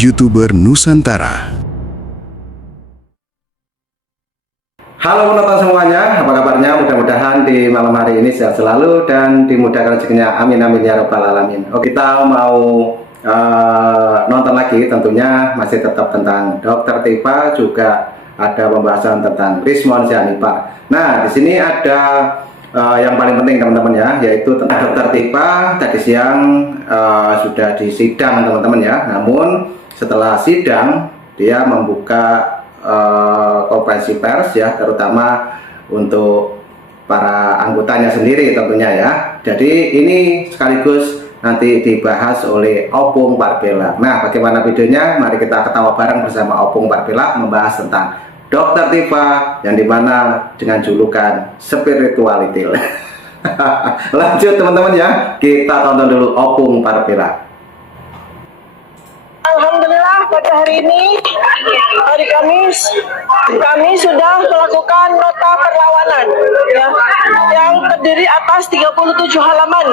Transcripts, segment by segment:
YouTuber Nusantara. Halo penonton semuanya, apa kabarnya? Mudah-mudahan di malam hari ini sehat selalu dan dimudahkan rezekinya. Amin amin ya rabbal alamin. Oh, kita mau nonton lagi, tentunya masih tetap tentang Dokter Tipa, juga ada pembahasan tentang Rizmon Syahnipa. Nah, di sini ada yang paling penting teman-teman ya, yaitu tentang Dokter Tipa. Tadi siang sudah di sidang teman-teman ya. Namun setelah sidang dia membuka konferensi pers ya, terutama untuk para anggotanya sendiri tentunya ya. Jadi ini sekaligus nanti dibahas oleh Opung Parbela. Nah, bagaimana videonya? Mari kita ketawa bareng bersama Opung Parbela membahas tentang Dokter Tipa yang dimana dengan julukan spirituality. Lanjut teman-teman ya, kita tonton dulu Opung Parbela. Alhamdulillah pada hari ini, hari Kamis, kami sudah melakukan nota perlawanan ya, yang terdiri atas 37 halaman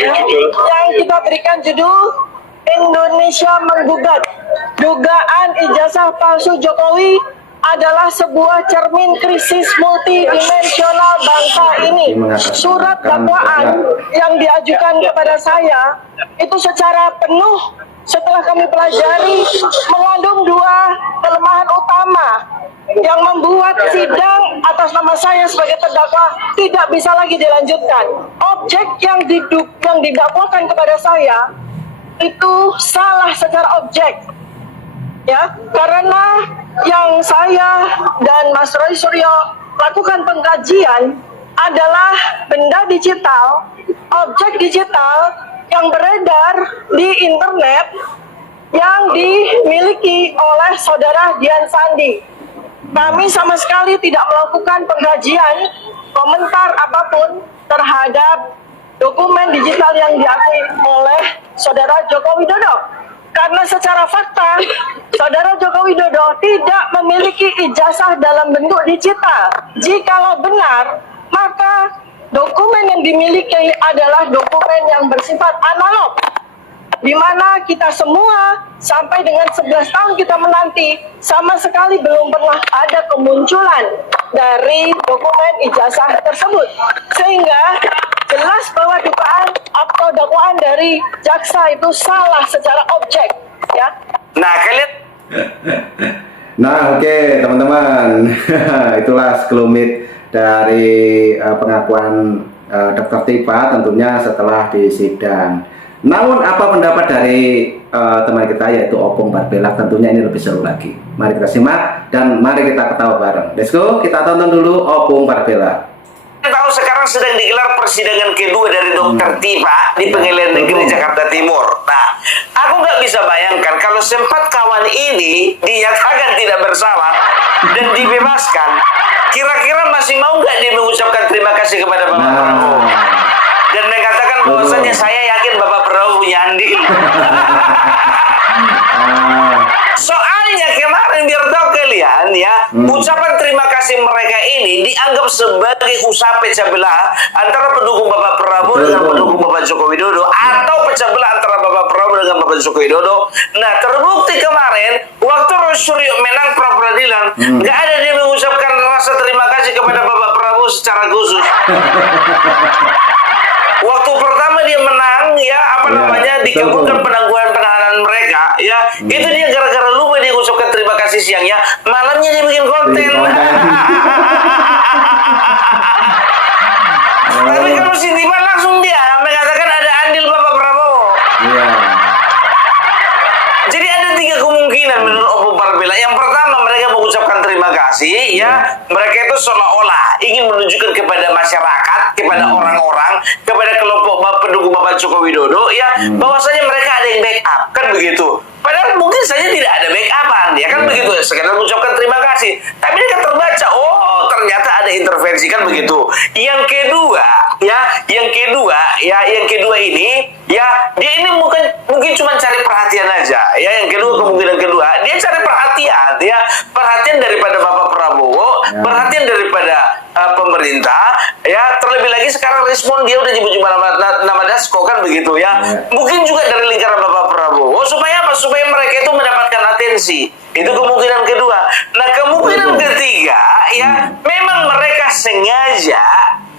yang kita berikan judul Indonesia Menggugat, dugaan ijazah palsu Jokowi adalah sebuah cermin krisis multidimensional bangsa ini. Surat dakwaan yang diajukan kepada saya itu secara penuh setelah kami pelajari mengandung dua kelemahan utama yang membuat sidang atas nama saya sebagai terdakwa tidak bisa lagi dilanjutkan. Objek yang didakwakan kepada saya itu salah secara objek, ya, karena yang saya dan Mas Roy Suryo lakukan pengkajian adalah benda digital, objek digital yang beredar di internet yang dimiliki oleh saudara Dian Sandi. Kami sama sekali tidak melakukan pengkajian, komentar apapun terhadap dokumen digital yang diakui oleh saudara Joko Widodo. Karena secara fakta, saudara Joko Widodo tidak memiliki ijazah dalam bentuk digital. Jikalau benar, maka dokumen yang dimiliki adalah dokumen yang bersifat analog, di mana kita semua sampai dengan 11 tahun kita menanti sama sekali belum pernah ada kemunculan dari dokumen ijazah tersebut, sehingga jelas bahwa dugaan atau dakwaan dari jaksa itu salah secara objek ya. Nah kalian oke teman-teman. Itulah sekelumit dari pengakuan Dokter Tipa tentunya setelah disidang. Namun apa pendapat dari teman kita yaitu Opung Parbela? Tentunya ini lebih seru lagi. Mari kita simak dan mari kita ketawa bareng. Let's go, kita tonton dulu Opung Parbela. Tahu sekarang sedang digelar persidangan kedua dari Dokter Tipa di Pengadilan Negeri Jakarta Timur. Nah, aku nggak bisa bayangkan kalau sempat kawan ini dinyatakan tidak bersalah dan dibebaskan, kira-kira masih mau nggak dia mengucapkan terima kasih kepada Bapak Prabowo dan mengatakan bahwasanya saya yakin Bapak Prabowo punya andil. Soalnya kemarin biar tahu kalian ya, ucapan terima kasih mereka ini dianggap sebagai usaha pecah belah antara pendukung Bapak Prabowo dengan pendukung Bapak Joko Widodo, atau pecah belah antara Bapak Prabowo dengan Bapak Joko Widodo. Nah, terbukti kemarin waktu Roy Suryo menang pra peradilan, nggak ada dia mengucapkan rasa terima kasih kepada Bapak Prabowo secara khusus. Waktu pertama dia menang ya, dikabulkan penangguhan penahanan mereka ya, itu dia gara-gara lupa dia ucapkan terima kasih siangnya, malamnya dia bikin konten. Tapi kalau si Tipa langsung dia mengatakan ada andil Bapak Prabowo. Jadi ada tiga kemungkinan menurut Opung Parbela. Yang pertama, mereka mengucapkan terima kasih ya, mereka itu seolah-olah ingin menunjukkan kepada masyarakat, kepada orang-orang, kepada kelompok pendukung Bapak Joko Widodo ya, bahwasanya mereka ada yang backup, kan begitu. Padahal mungkin saja tidak ada backupan, ya kan begitu, sekedar mengucapkan terima kasih. Tapi dia kan terbaca, oh ternyata ada intervensi, kan begitu. Yang kedua ini ya, dia ini mungkin cuma cari perhatian aja ya. Yang kedua, kemungkinan kedua, dia cari perhatian ya, perhatian daripada Bapak Prabowo, perhatian daripada pemerintah ya. Terlebih lagi sekarang respon dia udah nyebut nama Dasko kan begitu ya. Mungkin juga dari lingkaran Bapak Prabowo. Supaya apa? Supaya mereka itu mendapatkan atensi. Itu kemungkinan kedua. Nah, kemungkinan ketiga ya, memang mereka sengaja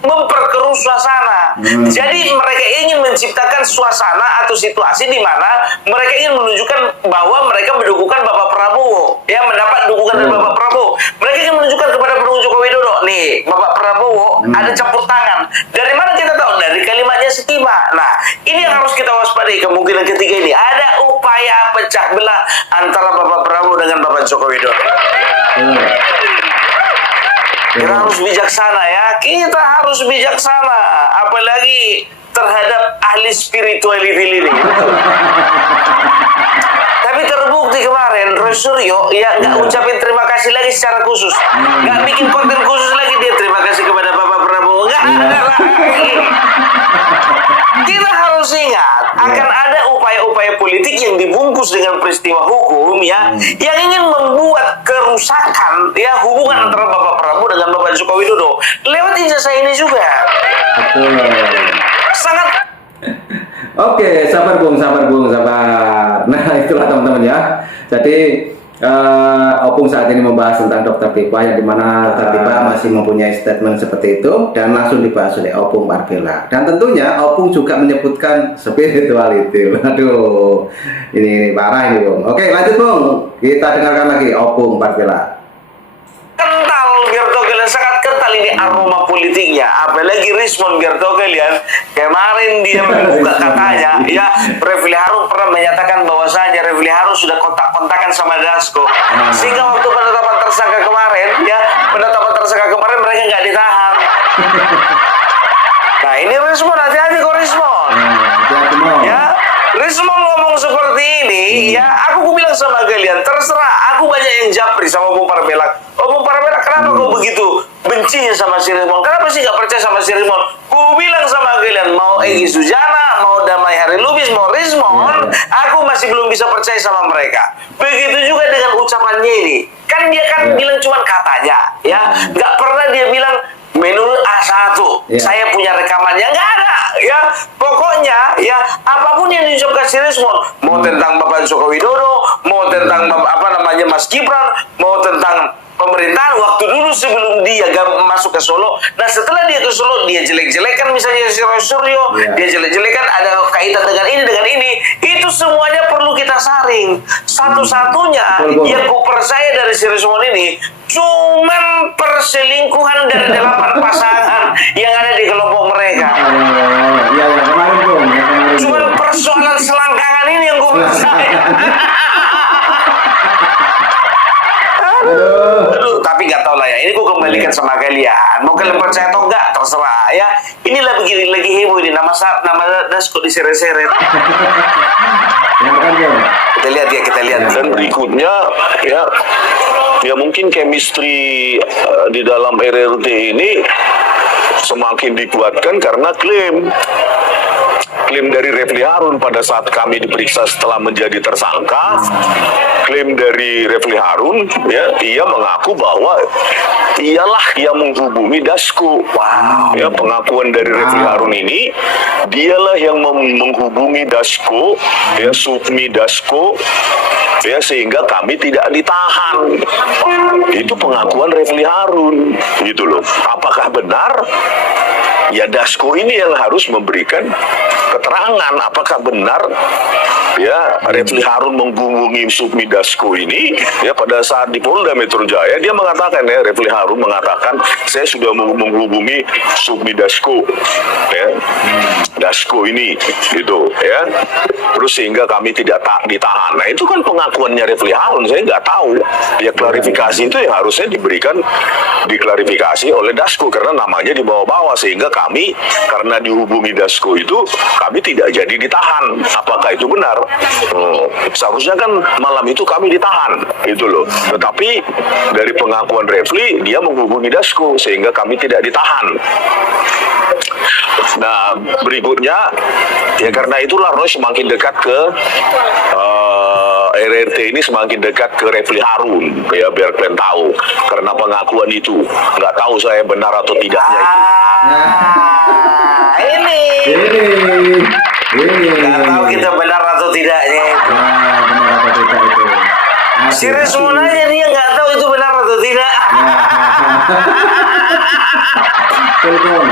memperkeruh suasana. Jadi mereka ingin menciptakan suasana atau situasi di mana mereka ingin menunjukkan bahwa mereka mendukungkan Bapak Prabowo, ya, mendapat dukungan dari Bapak Prabowo. Mereka ingin menunjukkan kepada pendukung Joko Widodo, nih Bapak Prabowo ada campur tangan. Dari mana kita tahu? Dari kalimatnya Setima. Nah, ini yang harus kita waspadai. Kemungkinan ketiga ini ada upaya pecah belah antara Bapak Prabowo dengan Bapak Joko Widodo. Kita harus bijaksana ya, kita harus bijaksana, apalagi terhadap ahli spirituality ini. Tapi terbukti kemarin Roy Suryo ya nggak ucapin terima kasih lagi secara khusus, nggak bikin konten khusus lagi dia terima kasih kepada Bapak Prabowo, nggak ada lagi. Kita harus ingat akan ada upaya-upaya politik yang dibungkus dengan peristiwa hukum ya, yang ingin membuat kerusakan ya hubungan antara Bapak Prabowo dengan Bapak Joko Widodo lewat ijazah ini juga. Sangat. Oke, sabar Bung, sabar. Nah, itulah teman-teman ya. Jadi Opung saat ini membahas tentang Dr. Pipa, yang dimana Dr. Pipa masih mempunyai statement seperti itu dan langsung dibahas oleh Opung Parbela. Dan tentunya Opung juga menyebutkan spirituality. Aduh, ini parah ini Bung. Oke, lanjut Bung. Kita dengarkan lagi Opung Parbela. Kental Gerto kalian, sangat kental ini aroma politiknya, apalagi Rismond Gerto kalian kemarin dia membuka katanya ya, Refli Harun pernah menyatakan bahwasanya Refli Harun sudah kontak-kontakan sama Dasko, sehingga waktu penetapan tersangka kemarin mereka nggak ditahan. Nah, ini Rismond, hati-hati kok Rismond. Ya, Rismond ngomong seperti ini ya, aku bilang sama kalian, terserah, aku banyak yang japri sama Opung Parbela. Opung Parbela, kenapa kau begitu bencinya sama si Rismond? Kenapa sih gak percaya sama si Rismond? Ku bilang sama kalian, mau Egy Sujana, mau Damai Hari Lubis, mau Rismond, aku masih belum bisa percaya sama mereka. Begitu juga dengan ucapannya ini. Kan dia kan bilang cuma katanya, ya, gak pernah dia bilang menurut A1, saya punya rekamannya, nggak ada, ya. Pokoknya, ya, apapun yang diucapkan si Rismond, mau tentang Bapak Joko Widodo, mau tentang Mas Gibran, mau tentang pemerintahan waktu dulu sebelum dia masuk ke Solo. Nah, setelah dia ke Solo, dia jelek-jelekan misalnya si Roy Suryo, dia jelek-jelekan ada kaitan dengan ini, itu semuanya perlu kita saring. Satu-satunya yang ku percaya dari si Rismond ini cuman perselingkuhan dari 8 pasangan yang ada di kelompok mereka. Cuman persoalan selangkangan ini yang gue percaya. Aduh, tapi nggak tahu lah ya. Ini gue kembalikan sama kalian. Mau kalian percaya atau enggak, terserah ya. Inilah begini lagi heboh ini. Nama Dasko diseret-seret. Kita lihat. Dan berikutnya ya mungkin chemistry di dalam RRT ini semakin dikuatkan karena klaim dari Refli Harun pada saat kami diperiksa setelah menjadi tersangka. Klaim dari Refli Harun, ya, ia mengaku bahwa ialah yang menghubungi Dasko. Wow. Ya, pengakuan dari Refli Harun ini, dialah yang menghubungi Dasko, ya, Sufmi Dasko, ya, sehingga kami tidak ditahan. Itu pengakuan Refli Harun, gitu loh. Apakah benar? Ya, Dasko ini yang harus memberikan keterangan apakah benar ya Refli Harun menghubungi Sufmi Dasko ini ya pada saat di Polda Metro Jaya. Dia mengatakan, ya, Refli Harun mengatakan saya sudah menghubungi Sufmi Dasko, ya, Dasko ini gitu ya, terus sehingga kami tidak ditahan. Nah, itu kan pengakuannya Refli Harun, saya nggak tahu ya. Klarifikasi itu yang harusnya diklarifikasi oleh Dasko karena namanya di bawah-bawah, sehingga kami karena dihubungi Dasko itu kami tidak jadi ditahan. Apakah itu benar? Seharusnya kan malam itu kami ditahan, gitu loh. Tetapi dari pengakuan Refli, dia menghubungi Dasko sehingga kami tidak ditahan. Nah, berikutnya ya karena itulah Roy semakin dekat ke RRT ini, semakin dekat ke Refli Harun, ya, biar kalian tahu karena pengakuan itu. Nggak tahu saya benar atau tidaknya itu. Ini Ini. Nggak tahu kita benar atau tidaknya itu. Benar atau tidak itu. Si Rismon aja dia nggak tahu itu benar atau tidak. Telepon.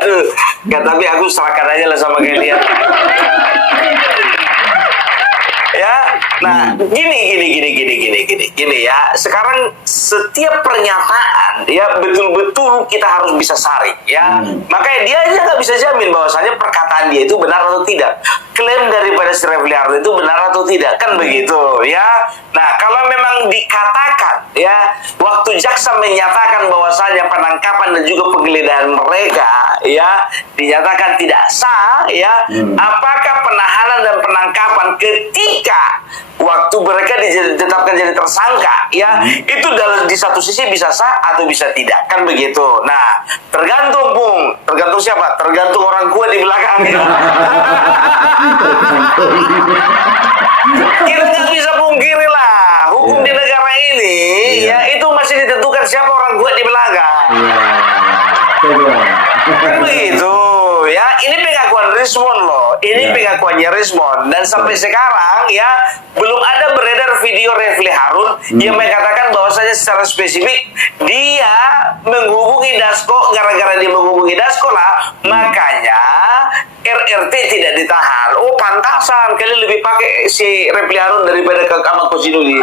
Aduh, nggak, tapi aku serahkan aja lah sama kalian. Ya, nah gini ya. Sekarang setiap pernyataan ya betul-betul kita harus bisa saring ya. Makanya dia aja nggak bisa jamin bahwasanya perkataan dia itu benar atau tidak. Klaim daripada si Refli Harun itu benar atau tidak, kan begitu ya. Nah, kalau memang dikatakan ya, waktu jaksa menyatakan bahwasanya penangkapan dan juga penggeledahan mereka ya dinyatakan tidak sah ya, apakah penahanan dan penangkapan ketika waktu mereka ditetapkan jadi tersangka ya itu di satu sisi bisa sah atau bisa tidak, kan begitu. Nah, tergantung Bung, tergantung siapa? Tergantung orang tua di belakang ya. Kita nggak bisa pungkiri lah, hukum di negara ini ya itu masih ditentukan siapa orang tua di belakang. Kan begitu ya. Ini pengakuan Rismon loh, ini pengakuannya Rismon, dan sampai sekarang ya belum ada beredar video Refli Harun yang mengatakan bahwasanya secara spesifik dia menghubungi Dasko, gara-gara dia menghubungi Dasko lah makanya RRT tidak ditahan. Oh, pantasan kalian lebih pakai si Refli Harun daripada ke Ahmad Kosidudi.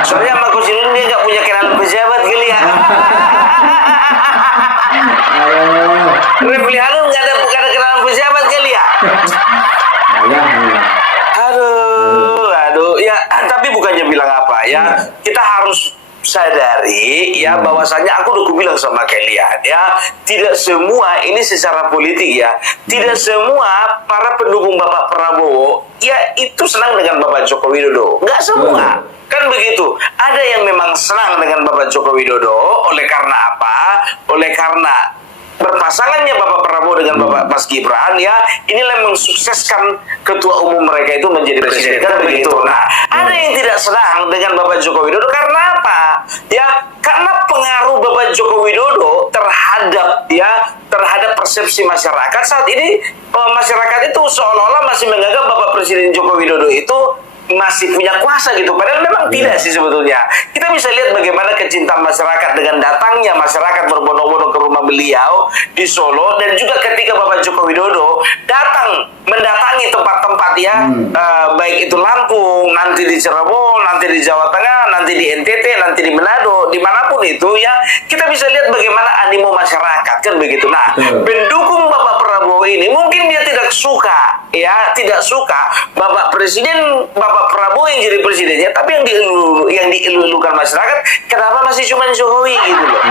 Soalnya Ahmad Kosidudi dia nggak punya kenalan pejabat kali ya. Refli Harun nggak ada kenalan pejabat kali ya. Aduh ya, tapi bukannya bilang apa ya, kita harus sadari ya bahwasanya aku udah bilang sama kalian ya, tidak semua ini secara politik ya, tidak semua para pendukung Bapak Prabowo ya itu senang dengan Bapak Joko Widodo, nggak semua. Kan begitu, ada yang memang senang dengan Bapak Joko Widodo. Oleh karena apa? Oleh karena berpasangannya Bapak Prabowo dengan Bapak Mas Gibran ya, inilah yang mensukseskan ketua umum mereka itu menjadi presiden, kan begitu. Nah, ada yang tidak senang dengan Bapak Joko Widodo karena apa? Ya, karena pengaruh Bapak Joko Widodo terhadap persepsi masyarakat saat ini. Masyarakat itu seolah-olah masih menganggap Bapak Presiden Joko Widodo itu masih punya kuasa gitu, padahal memang tidak sih sebetulnya. Kita bisa lihat bagaimana kecintaan masyarakat dengan datangnya masyarakat berbondong-bondong ke rumah beliau di Solo, dan juga ketika Bapak Joko Widodo mendatangi tempat-tempat ya, baik itu Lampung, nanti di Cirebon, nanti di Jawa Tengah, nanti di NTT, nanti di Manado, dimanapun itu ya, kita bisa lihat bagaimana animo masyarakat, kan begitu. Nah, pendukung Bapak Prabowo ini mungkin dia tidak suka Bapak Prabowo yang jadi presidennya, tapi yang dielu-elukan masyarakat, kenapa masih cuma Jokowi gitu loh.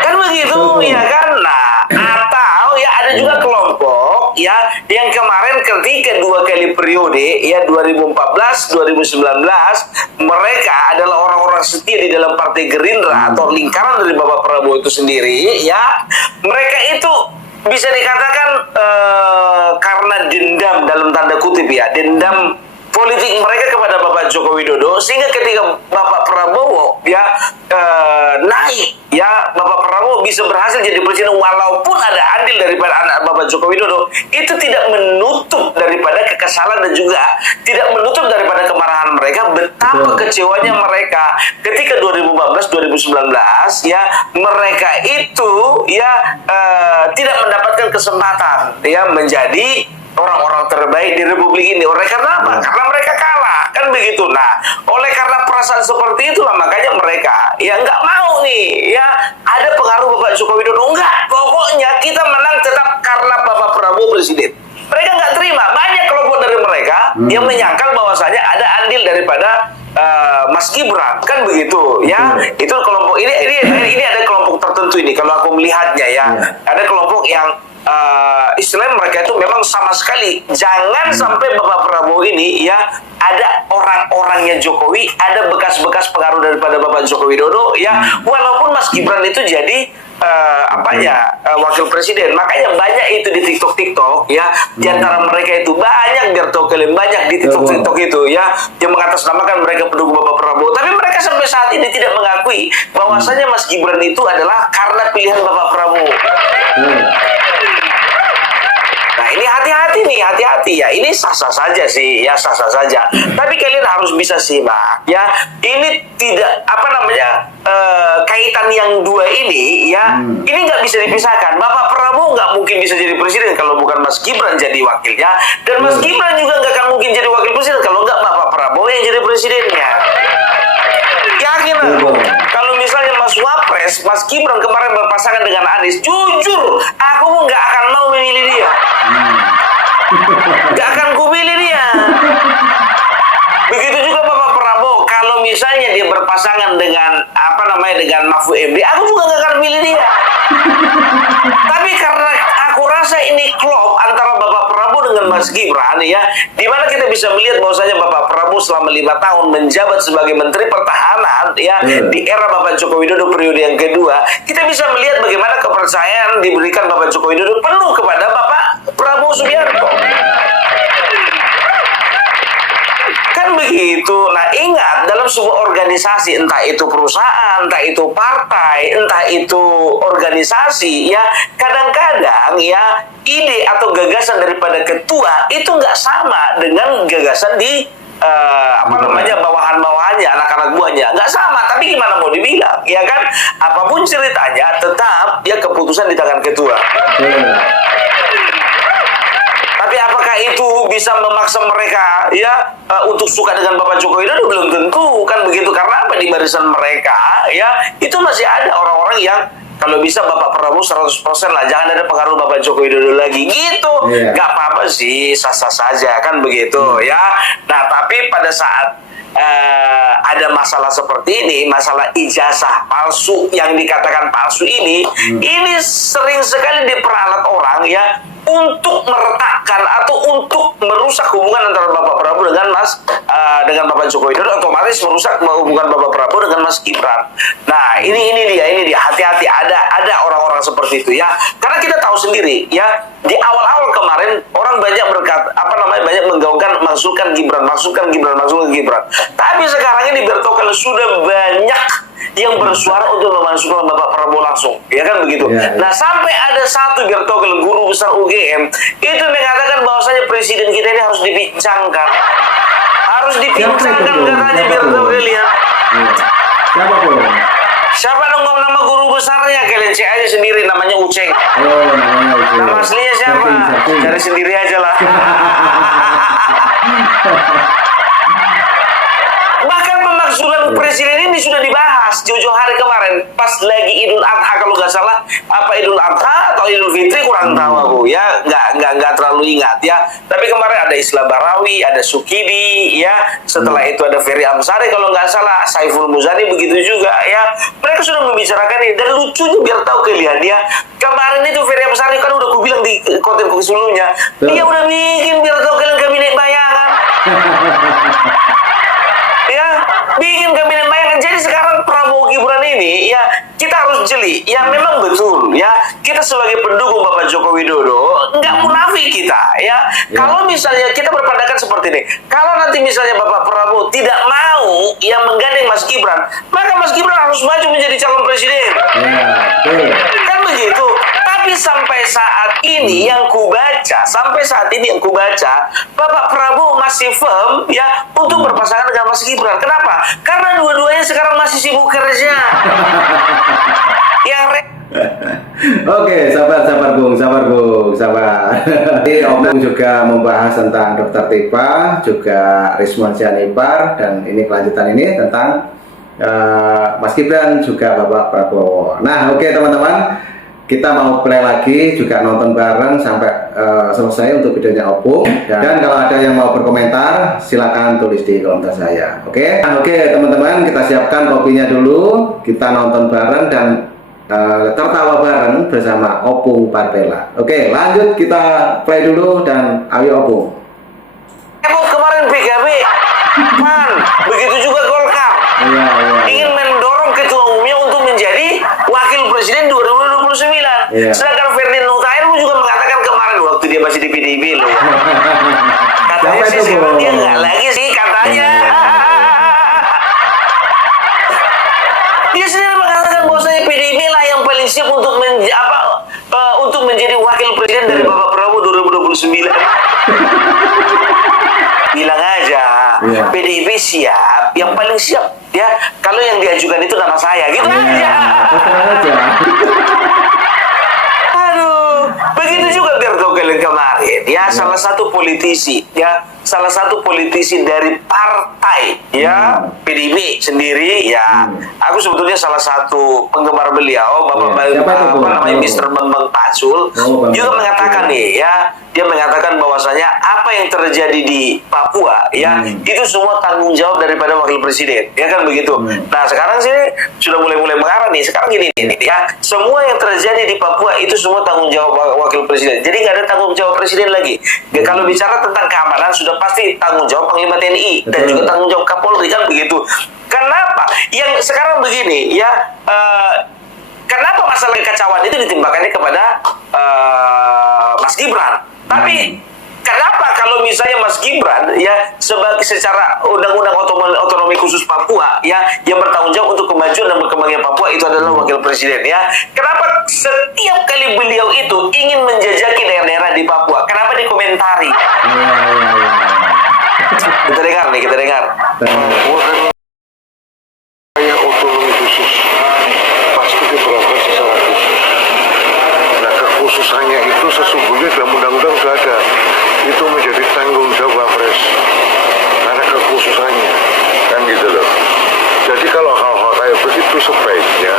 Kan begitu ya kan. Nah, atau ya ada juga kelompok ya yang kemarin ketika 2 kali periode ya 2014 2019 mereka adalah orang-orang setia di dalam Partai Gerindra atau lingkaran dari Bapak Prabowo itu sendiri ya, mereka itu bisa dikatakan karena dendam dalam tanda kutip ya, dendam politik mereka kepada Bapak Joko Widodo, sehingga ketika Bapak Prabowo ya naik ya, Bapak Prabowo bisa berhasil jadi presiden walaupun ada andil daripada anak Bapak Joko Widodo, itu tidak menutup daripada kekesalan dan juga tidak menutup daripada kemarahan mereka, betapa kecewanya mereka ketika 2014-2019 ya, mereka itu ya tidak mendapatkan kesempatan ya menjadi orang-orang terbaik di Republik ini. Oleh karena apa? Karena mereka kalah, kan begitu. Nah, oleh karena perasaan seperti itulah makanya mereka ya nggak mau nih ya ada pengaruh Bapak Joko Widodo. Enggak, pokoknya kita menang tetap karena Bapak Prabowo presiden. Mereka nggak terima. Banyak kelompok dari mereka yang menyangkal bahwasanya ada andil daripada Mas Gibran, kan begitu ya. Itu kelompok ini ada kelompok tertentu ini kalau aku melihatnya ya. Ada kelompok yang istilahnya mereka itu memang sama sekali jangan sampai Bapak Prabowo ini ya ada orang-orangnya Jokowi, ada bekas-bekas pengaruh daripada Bapak Joko Widodo ya, walaupun Mas Gibran itu jadi wakil presiden. Makanya banyak itu di TikTok ya, di antara mereka itu banyak bertokelim, banyak di TikTok itu ya yang mengatasnamakan mereka pendukung Bapak Prabowo, tapi mereka sampai saat ini tidak mengakui bahwasanya Mas Gibran itu adalah karena pilihan Bapak Prabowo. Nah ini hati-hati nih, hati-hati ya. Ini sah-sah saja sih, ya sah-sah saja. Tapi kalian harus bisa simak ya. Ini tidak kaitan yang dua ini ya. Ini nggak bisa dipisahkan. Bapak Prabowo nggak mungkin bisa jadi presiden kalau bukan Mas Gibran jadi wakilnya, dan Mas Gibran juga nggak akan mungkin jadi wakil presiden kalau nggak Bapak Prabowo yang jadi presidennya. Yakin aku, kalau misalnya Mas Wapres, Mas Gibran kemarin berpasangan dengan Anies, jujur, aku pun nggak akan mau memilih dia. Nggak akan kupilih dia. Begitu juga Bapak Prabowo, kalau misalnya dia berpasangan dengan dengan Mahfud MD, aku juga nggak akan pilih dia. Tapi karena aku rasa ini klop antara Bapak Prabowo dengan Mas Gibran ya, dimana kita bisa melihat bahwasanya Bapak Prabowo selama 5 tahun menjabat sebagai Menteri Pertahanan ya, di era Bapak Joko Widodo periode yang kedua, kita bisa melihat bagaimana kepercayaan diberikan Bapak Joko Widodo penuh kepada Bapak Prabowo Subianto. Kan begitu. Nah ingat, dalam sebuah organisasi, entah itu perusahaan, entah itu partai, entah itu organisasi ya, kadang-kadang ya ide atau gagasan daripada ketua itu nggak sama dengan gagasan di bawahan-bawahannya, anak-anak buahnya, nggak sama. Tapi gimana mau dibilang ya kan, apapun ceritanya tetap ya keputusan di tangan ketua. Tapi apakah itu bisa memaksa mereka ya untuk suka dengan Bapak Joko Widodo? Belum tentu kan begitu. Karena apa, di barisan mereka ya itu masih ada orang-orang yang kalau bisa Bapak Prabowo 100% lah, jangan ada pengaruh Bapak Joko Widodo lagi gitu. Gak apa-apa sih, sah-sah saja kan begitu ya. Nah tapi pada saat ada masalah seperti ini, masalah ijazah palsu yang dikatakan palsu ini sering sekali diperalat orang ya untuk meretakkan atau untuk merusak hubungan antara Bapak Prabowo dengan dengan Bapak Joko Widodo, otomatis merusak hubungan Bapak Prabowo dengan Mas Gibran. Nah ini dia, hati-hati, ada orang-orang seperti itu ya, karena kita tahu sendiri ya, di awal-awal kemarin orang banyak berkata banyak menggaungkan masukkan Gibran. Tapi sekarang ini bertokel sudah banyak yang bersuara untuk memasukkan Bapak Prabowo langsung, ya kan begitu. Nah sampai ada satu bertokel guru besar UGM itu mengatakan bahwasanya presiden kita ini harus dipincangkan, katanya bertokel ya. Siapa nunggu nama guru besarnya? Kalian cek aja sendiri, namanya Uceng. Namanya Uceng. Nama aslinya siapa? Cari sendiri aja lah. Bahkan pemakzulan presiden ini sudah dibahas jauh-jauh hari kemarin pas lagi Idul Adha, kalau nggak salah apa Idul Adha atau Idul Fitri, kurang tahu aku ya, nggak terlalu ingat ya. Tapi kemarin ada Islah Barawi, ada Sukidi ya, setelah itu ada Ferry Amsari kalau nggak salah, Saiful Muzani begitu juga ya. Mereka sudah membicarakan ini, dan lucunya biar tahu kalian ya, kemarin itu Ferry Amsari kan udah aku bilang di konten sebelumnya, dia udah bikin biar tahu kalian kabinet bayangan. Ya, bikin kabinet bayangan. Jadi sekarang Prabowo Gibran ini ya kita harus jeli. Ya memang betul ya, kita sebagai pendukung Bapak Joko Widodo nggak munafik kita ya. Kalau misalnya kita berpandangan seperti ini, kalau nanti misalnya Bapak Prabowo tidak mau yang menggandeng Mas Gibran, maka Mas Gibran harus maju menjadi calon presiden. Kan begitu. Tapi sampai saat ini yang kubaca, Bapak Prabowo masih firm ya untuk berpasangan dengan Mas Gibran. Kenapa? Karena dua-duanya sekarang masih sibuk kerja. Oke, sabar Bung. Jadi Om juga membahas tentang Dr. Tipa, juga Rizwan Sianipar, dan ini kelanjutan ini tentang Mas Gibran juga Bapak Prabowo. Nah, oke teman-teman, kita mau play lagi, juga nonton bareng sampai selesai untuk videonya Opung. Dan kalau ada yang mau berkomentar, silakan tulis di komentar saya. Oke, teman-teman, kita siapkan kopinya dulu, kita nonton bareng, dan tertawa bareng bersama Opung Parbela. Oke, lanjut kita play dulu dan ayo Opung. Kemarin PKB, PAN, begitu juga Golkar. Iya. Ingin mendorong ketua umumnya untuk menjadi wakil presiden 2029. Iya. Sedangkan Ferdinand Huta Heru juga mengatakan kemarin waktu dia masih di PDIP loh ya. Katanya Siapa sih itu, sekarang Bu? dia nggak lagi sih katanya. Dia sendiri mengatakan bahwasanya PDIP lah yang paling siap untuk untuk menjadi wakil presiden dari Bapak Prabowo 2029. Bilang aja, Iya. PDIP siap, yang paling siap ya. Kalau yang diajukan itu nama saya, gitu aja. Tenang aja. Aduh, begitu juga biar tahu kalian kemarin ya, salah satu politisi dari partai ya PDIP sendiri ya. Aku sebetulnya salah satu penggemar beliau, Bapak Siapa itu, Bu? Mr. Bambang Pacul Bambang juga Pacul. mengatakan nih ya, dia mengatakan bahwasanya apa yang terjadi di Papua ya itu semua tanggung jawab daripada wakil presiden ya kan begitu. Nah sekarang sih sudah mulai mengarah nih. Sekarang gini nih ya, semua yang terjadi di Papua itu semua tanggung jawab wakil presiden. Jadi nggak ada tanggung jawab presiden lagi. Ya, kalau bicara tentang keamanan sudah pasti tanggung jawab Panglima TNI dan juga tanggung jawab Kapolri kan begitu. Kenapa? Yang sekarang begini ya, kenapa masalah kekacauan itu ditimpakannya kepada Mas Gibran? Tapi kenapa kalau misalnya Mas Gibran ya sebagai secara undang-undang otonomi khusus Papua ya yang bertanggung jawab untuk kemajuan dan berkembangnya Papua itu adalah wakil presiden ya. Kenapa setiap kali beliau itu ingin menjajaki daerah-daerah di Papua? Kenapa dikomentari? Kita dengar. Kayak otonomi khusus pasti diberlakukan secara khusus. Nah kekhususannya itu sesungguhnya dalam undang-undang sudah ada. Itu menjadi tanggung jawab Wapres. Karena kekhususannya kan gitu loh. Jadi kalau hal-hal kayak begitu sebaiknya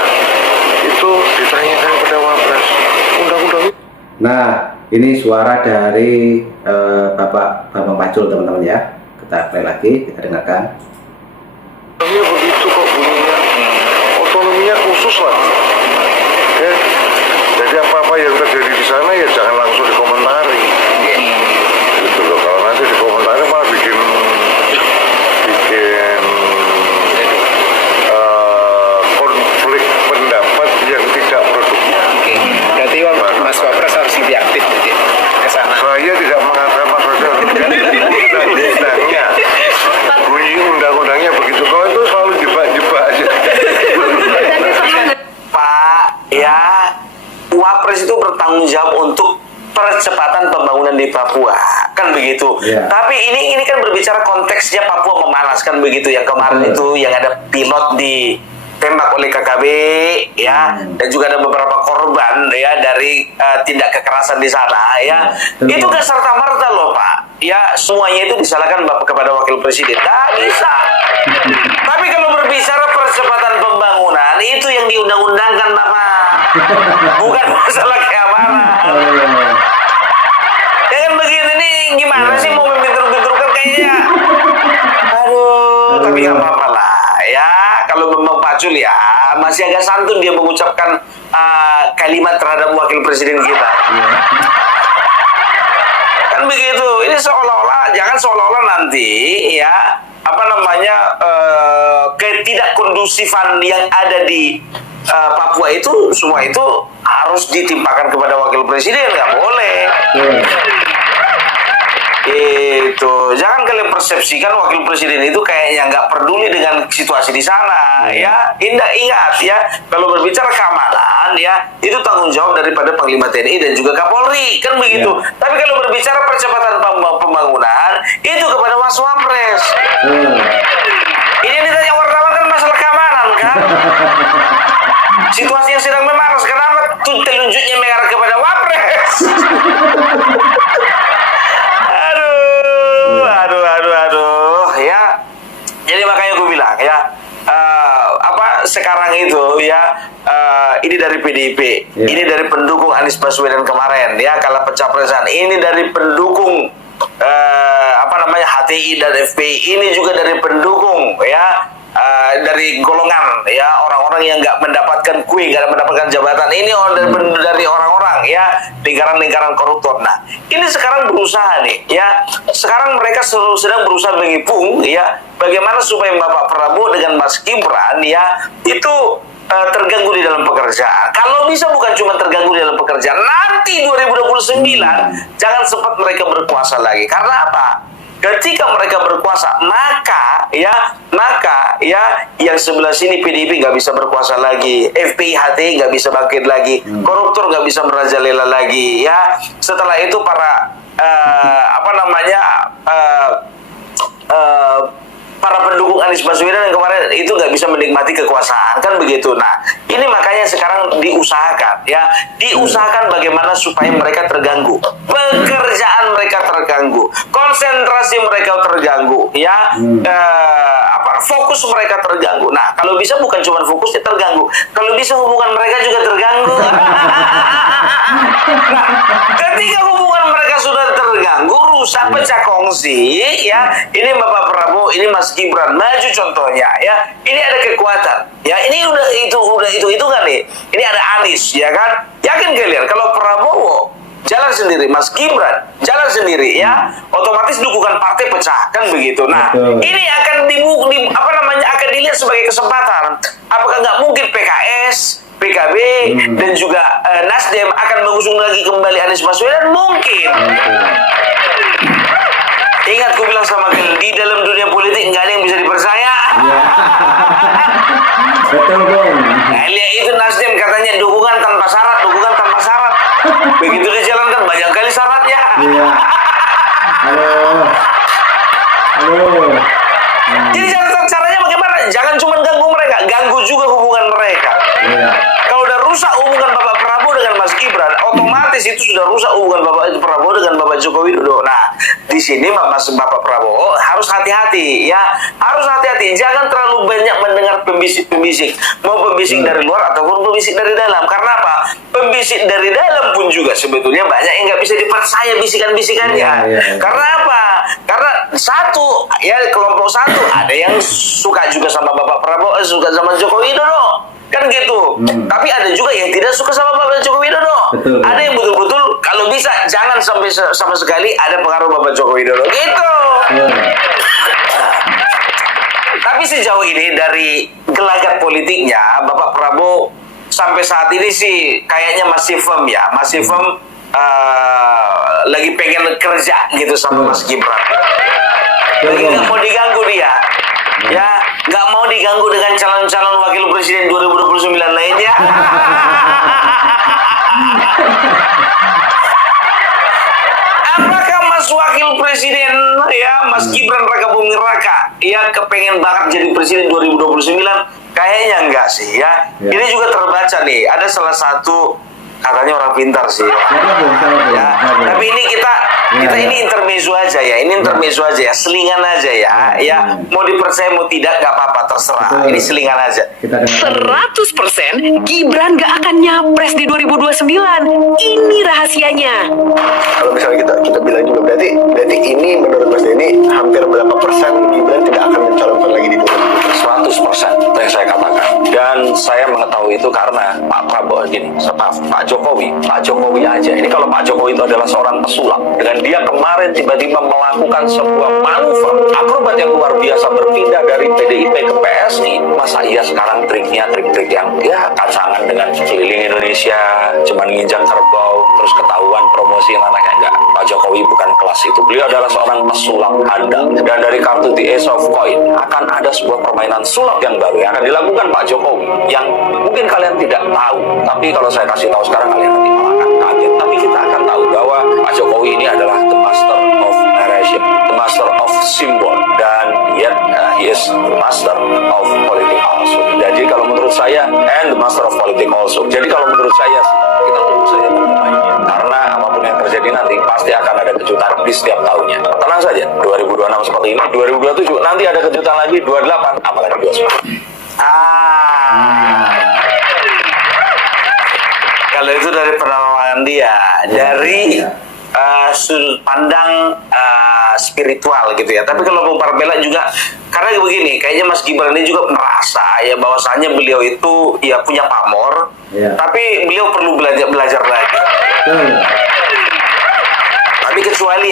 itu ditanyakan pada Wapres. Undang-undang itu. Nah, ini suara dari Bapak Bambang Pacul teman-teman ya. Kita play lagi, kita dengarkan. Otonominya begitu kok bunyinya. Otonominya khusus lah. Ya. Jadi apa-apa yang terjadi di sana ya jangan langsung dikomentari. Gitu loh. Kalau nanti dikomentari malah bikin konflik pendapat yang tidak produktif. Berarti Mas Wapres harus lebih aktif gitu ke sana. Saya tidak mengatakan Mas Wapres undang-undangnya. Bunyi undang-undangnya begitu. Kalau itu selalu jebak-jebak aja. Pak ya, Wapres itu bertanggung jawab untuk percepatan pembangunan di Papua kan begitu. Tapi ini kan berbicara konteksnya Papua memanas kan begitu. Yang kemarin itu yang ada pilot ditembak oleh KKB ya, dan juga ada beberapa korban ya dari tindak kekerasan di sana ya. Itu gak serta merta loh Pak ya, semuanya itu disalahkan kepada wakil presiden. Gak bisa. Tapi kalau berbicara percepatan pembangunan itu yang diundang-undangkan Bapak, bukan masalah keamanan. Ya kan begitu nih, gimana sih mau membintur-binturkan kayaknya. Aduh, tapi gak apa-apa lah ya. Kalau Bambang Pacul ya masih agak santun dia mengucapkan kalimat terhadap wakil presiden kita. Kan begitu. Ini jangan seolah-olah nanti ya ketidakkondusifan yang ada di Papua itu semua itu harus ditimpakan kepada wakil presiden, nggak boleh. Itu jangan kalian persepsikan wakil presiden itu kayaknya nggak peduli dengan situasi di sana ya. Ingat ya, kalau berbicara keamanan ya itu tanggung jawab daripada Panglima TNI dan juga Kapolri kan begitu. Tapi kalau berbicara percepatan pembangunan itu kepada Mas Wapres. Ini yang ditanya wartawan kan masalah keamanan kan. Situasi yang sedang memanas, kenapa telunjuknya mengarah kepada Wapres? Aduh ya. Jadi makanya gue bilang ya, sekarang itu ya, ini dari PDIP, ini dari pendukung Anies Baswedan kemarin ya kala pencapresan, ini dari pendukung HTI dan FPI, ini juga dari pendukung ya dari golongan ya orang-orang yang nggak mendapatkan kue, nggak mendapatkan jabatan. Ini dari orang-orang ya lingkaran-lingkaran koruptor. Nah, ini sekarang berusaha nih ya. Sekarang mereka sedang berusaha mengepung ya bagaimana supaya Bapak Prabowo dengan Mas Gibran ya itu terganggu di dalam pekerjaan. Kalau bisa bukan cuma terganggu di dalam pekerjaan, nanti 2029 jangan sempat mereka berkuasa lagi. Karena apa? Ketika mereka berkuasa, maka yang sebelah sini PDIP nggak bisa berkuasa lagi, FPI HTI nggak bisa bangkit lagi, koruptor nggak bisa merajalela lagi, ya. Setelah itu para para pendukung Anies Baswedan yang kemarin itu nggak bisa menikmati kekuasaan, kan begitu. Nah, ini makanya sekarang diusahakan bagaimana supaya mereka terganggu, pekerjaan mereka terganggu, konsentrasi mereka terganggu, ya, fokus mereka terganggu. Nah, kalau bisa bukan cuma fokusnya terganggu, kalau bisa hubungan mereka juga terganggu. Nah, ketika hubungan mereka sudah terganggu, rusak, pecah kongsi, ya, ini Bapak Prabowo, ini Mas Gibran maju contohnya, ya, ini ada kekuatan, ya, ini udah itu kan nih, ini ada Anies, ya kan, yakin kalian kalau Prabowo jalan sendiri, Mas Gibran jalan sendiri, ya, otomatis dukungan partai pecah, kan begitu. Nah, ini akan akan dilihat sebagai kesempatan. Apakah nggak mungkin PKS, PKB dan juga Nasdem akan mengusung lagi kembali Anies Baswedan? Mungkin. Ingat, ku bilang sama kalian, di dalam dunia politik nggak ada yang bisa dipercaya. Betul, Bung. Nah, lihat itu Nasdem katanya dukungan tanpa syarat. Begitu dijalankan banyak kali syaratnya. Iya. Halo. Jadi caranya bagaimana? Jangan cuma ganggu mereka, ganggu juga hubungan mereka. Iya. Kalau udah rusak hubungan Bapak Prabowo dengan Mas Gibran, otomatis itu sudah rusak hubungan Bapak Prabowo dengan Bapak Joko Widodo. Nah, di sini Bapak Prabowo harus hati-hati, ya, harus hati-hati. Jangan terlalu banyak mendengar pembisik-pembisik, mau pembisik dari luar ataupun pembisik dari dalam. Karena apa? Pembisik dari dalam pun juga sebetulnya banyak yang nggak bisa dipercaya bisikan-bisikannya. Karena apa? Karena kelompok satu ada yang suka juga sama Bapak Prabowo, suka sama Joko Widodo. Kan gitu. Tapi ada juga yang tidak suka sama Bapak Joko Widodo. Betul. Ada yang betul-betul kalau bisa jangan sampai sama sekali ada pengaruh Bapak Joko Widodo. Gitu. Tapi sejauh ini dari gelagat politiknya Bapak Prabowo sampai saat ini sih kayaknya masih firm, ya, masih firm, lagi pengen kerja gitu sama Mas Gibran. Lagi nggak mau diganggu dia. Ya, nggak mau diganggu dengan calon-calon wakil presiden 2029 lainnya. Apakah Mas Wakil Presiden, ya, Mas Gibran Raka Buming Raka, ya, kepengen banget jadi presiden 2029? Kayaknya enggak sih, ya. Ini juga terbaca nih, ada salah satu katanya orang pintar sih. Ya. Tapi ini kita ini intermezzo aja, ya. Ini intermezzo aja, ya. Selingan aja, ya. Ya, mau dipercaya mau tidak nggak apa-apa, terserah. Ini selingan aja. 100% Gibran gak akan nyapres di 2029. Ini rahasianya. Kalau misalnya kita bilang juga berarti ini menurut Mas Denny hampir berapa persen Gibran tidak akan mencalonkan lagi di 100% itu yang saya katakan. Dan saya mengetahui itu karena Pak Prabowo Pak Jokowi aja. Ini kalau Pak Jokowi itu adalah seorang pesulap, dengan dia kemarin tiba-tiba melakukan sebuah manuver akrobat yang luar biasa, berpindah dari PDIP ke PSI. Masa iya sekarang triknya trik-trik yang ya kacangan dengan keliling Indonesia, cuman nginjak kerbau, terus ketahuan promosi anaknya? Enggak. Pak Jokowi bukan kelas itu. Beliau adalah seorang pesulap handal. Dan dari kartu The Ace of Coin akan ada sebuah permainan sulap yang baru yang akan dilakukan Pak Jokowi, yang mungkin kalian tidak tahu. Tapi kalau saya kasih tahu sekarang, kalian nanti malah akan kaget. Tapi kita akan tahu bahwa Pak Jokowi ini adalah the master of narration, the master of symbol, dan yet he is the master of politics also. Jadi kalau menurut saya, and the master of politics also. Jadi kalau menurut saya sih, kita tunggu saja perkembangannya. Karena apapun yang terjadi nanti pasti akan ada kejutan di setiap tahunnya. Tenang saja, 2026 seperti ini, 2027 nanti ada kejutan lagi, 28 apalagi 29. Kalau itu dari penerawangan dia, dari sudut pandang spiritual gitu, ya. Tapi kalau Bung Parbela juga kan Karena begini, kayaknya Mas Gibran ini juga merasa ya bahwasanya beliau itu ya punya pamor, Iya. tapi beliau perlu belajar lagi. Betul. Tapi kecuali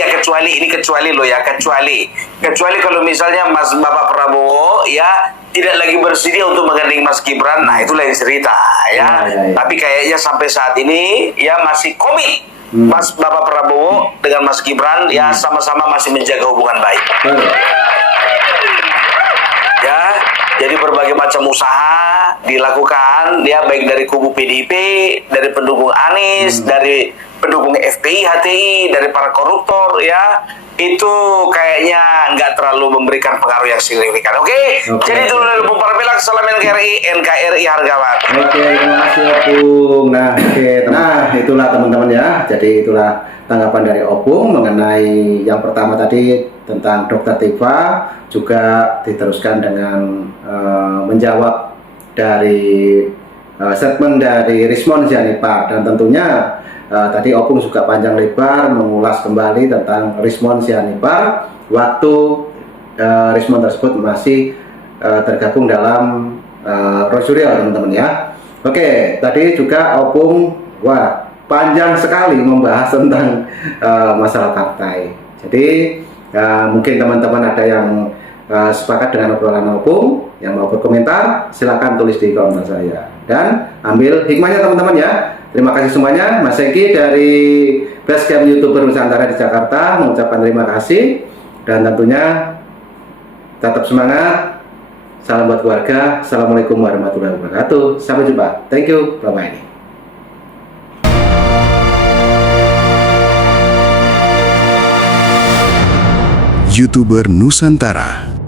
kalau misalnya Bapak Prabowo ya tidak lagi bersedia untuk menggandeng Mas Gibran, nah itu lain cerita ya. Ya. Tapi kayaknya sampai saat ini ya masih komit Bapak Prabowo dengan Mas Gibran ya sama-sama masih menjaga hubungan baik. Betul. Ya, jadi berbagai macam usaha dilakukan ya, baik dari kubu PDIP, dari pendukung Anies, dari pendukung FPI, HTI, dari para koruptor ya, itu kayaknya nggak terlalu memberikan pengaruh yang signifikan. Oke? Jadi itu dari Opung Parapilak, salam NKRI harga mati. Oke, terima kasih Opung. Nah, itulah teman-teman ya. Jadi itulah tanggapan dari Opung mengenai yang pertama tadi tentang Dr. Tifa, juga diteruskan dengan menjawab dari statement dari Rismon Sianipar, dan tentunya tadi Opung juga panjang lebar mengulas kembali tentang Rismon Sianipar waktu Rismon tersebut masih tergabung dalam Rosuryo, teman-teman ya. Oke, tadi juga Opung panjang sekali membahas tentang masalah partai. Jadi mungkin teman-teman ada yang sepakat dengan obrolan Opung, yang mau berkomentar silakan tulis di komentar saya dan ambil hikmahnya teman-teman ya. Terima kasih semuanya. Mas Eki dari Basecamp YouTuber Nusantara di Jakarta mengucapkan terima kasih, dan tentunya tetap semangat. Salam buat keluarga. Assalamualaikum warahmatullahi wabarakatuh. Sampai jumpa. Thank you. Bye-bye. YouTuber Nusantara.